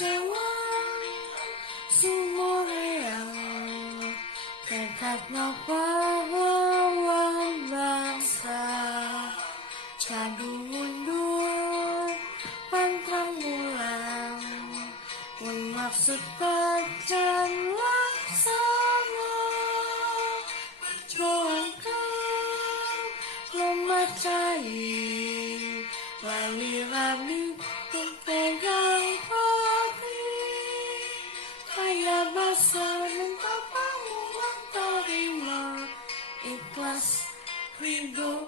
Honcewang Sumoreang tekadnya pahlawan bangsa, cadu mundur pantang mulang, mun maksud tajan laksana, doangkan lemah cair lali rami pegang hati, kaya bahasa minta pamulang terima, ikhlas ridho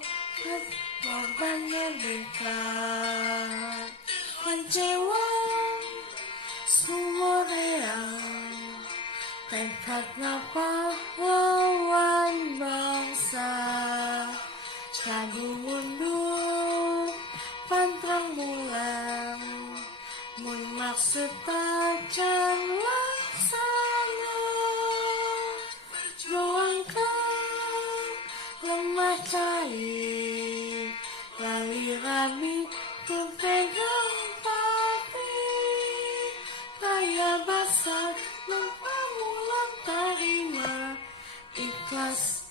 korban merdeka. Honcewang Sumoreang tekadnya pahlawan bangsa, cadu mundur pantang mulang, mun maksud tajan laksana, doangkan lemah cair lali rami pegang pati, kaya basah pamulang terima, ikhlas